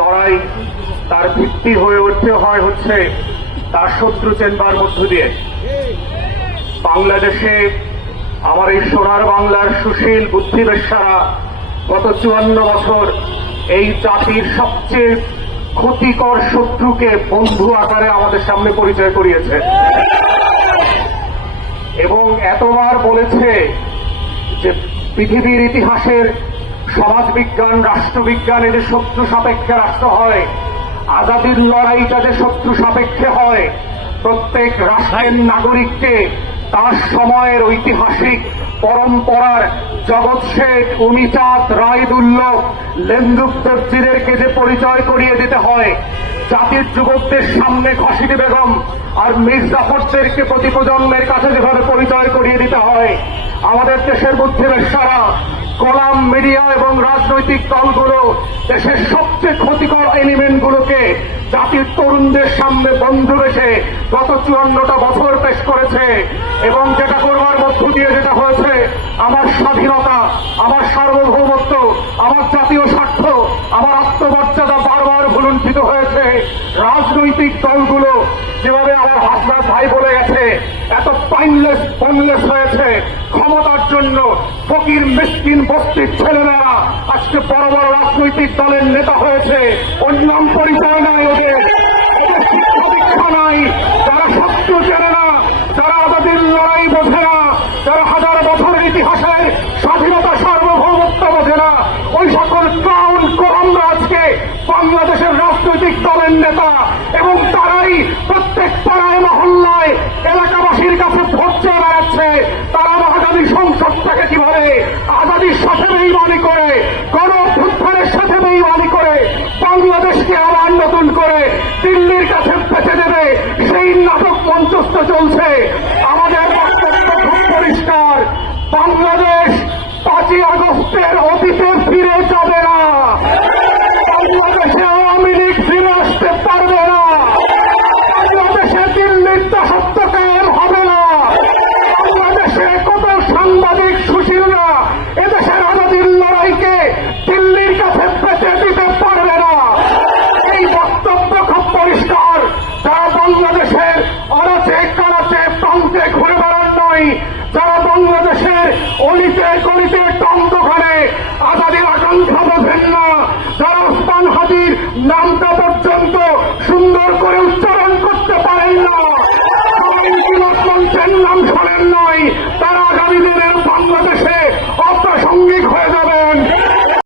লড়াই তার ভিত্তি হয়ে উঠতে হয় হচ্ছে তার শত্রু চেনবার মধ্য দিয়ে। বাংলাদেশে আমার এই সোনার বাংলার সুশীল বুদ্ধিবেশারা গত চুয়ান্ন বছর এই জাতির সবচেয়ে ক্ষতিকর শত্রুকে বন্ধু আকারে আমাদের সামনে পরিচয় করিয়েছে। এবং এতবার বলেছে যে পৃথিবীর ইতিহাসের সমাজবিজ্ঞান, রাষ্ট্রবিজ্ঞান, এদের শত্রু সাপেক্ষে রাষ্ট্র হয়। আজাদির লড়াইটা যে শত্রু সাপেক্ষে হয়, প্রত্যেক রাষ্ট্রের নাগরিককে তার সময়ের ঐতিহাসিক পরম্পরার জগৎ শেখ উমিচাঁদ রায়দুল্লভ লেন্দুক যে পরিচয় করিয়ে দিতে হয়, জাতির যুবকদের সামনে ঘসিটি বেগম আর মির্জা মির্জাফরদেরকে প্রতি প্রজন্মের কাছে যেভাবে পরিচয় করিয়ে দিতে হয়, আমাদের দেশের বুদ্ধিবেশারা মিডিয়া এবং রাজনৈতিক দলগুলো দেশের সবচেয়ে ক্ষতিকর এলিমেন্টগুলোকে জাতির তরুণদের সামনে বন্ধু রেখে গত চুয়ান্নটা বছর পেশ করেছে এবং যেটা করবার মধ্য দিয়ে যেটা হয়েছে, আমার স্বাধীনতা, আমার সার্বভৌমত্ব, আমার জাতীয় স্বার্থ আমার আত্মমর্যাদা বারবার ভুলুণ্ঠিত হয়েছে রাজনৈতিক দলগুলো যেভাবে আমার হাসনাত ভাই বলে গেছে, এত পাইনলেস পনলেস হয়েছে। ক্ষমতার জন্য ফকির মিসকিন বস্তির ছেলেমেয়েরা আজকে বড় বড় রাজনৈতিক দলের নেতা হয়েছে। ওর নাম পরিচয় নাই ওদের। শিক্ষা নাই। যারা সত্য চেনে না, যারা আমাদের লড়াই বোঝে না যারা হাজার বছরের ইতিহাসের স্বাধীনতা সার্বভৌমত্ব বোঝে না ওই সকল ক্রাউন কোরমরা আজকে বাংলাদেশের রাজনৈতিক দলের নেতা এবং তারাই প্রত্যেক পাড়ায়, মহল্লায়, এলাকাবাসীর কাছে ভোট চেয়ে বেড়াচ্ছে। তারা আগামী সংসদটাকে কীভাবে আজাদির সাথে বেইমানি করে গণ অভ্যুত্থানের সাথে বেইমানি করে, বাংলাদেশকে আবার নতুন করে দিল্লির কাছে পেছে দেবে, সেই নাটক মঞ্চস্থ চলছে। আমাদের বক্তব্য খুব পরিষ্কার। বাংলাদেশ পাঁচই আগস্টের অতীতে ফিরে যাবে না বাংলাদেশে আওয়ামী লীগ ফিরে আসতে পারবে না বাংলাদেশে দিল্লির দাসত্ব কায়েম হবে না বাংলাদেশে কত সাংবাদিক সুশীলরা এদেশের আজাদির লড়াইকে দিল্লির কাছে পেতে দিতে পারবে না এই বক্তব্য খুব পরিষ্কার যারা বাংলাদেশের অনাচে কানাচে প্রান্তে ঘুরে বেড়ান নয়, যারা বাংলাদেশের অলিতে কলিতে টন্ত ঘরে আজাদের আকাঙ্ক্ষা বোঝেন না। যারা ওসমান হাজির নামটা পর্যন্ত সুন্দর করে উচ্চারণ করতে পারেন না নাম শোনেন নয়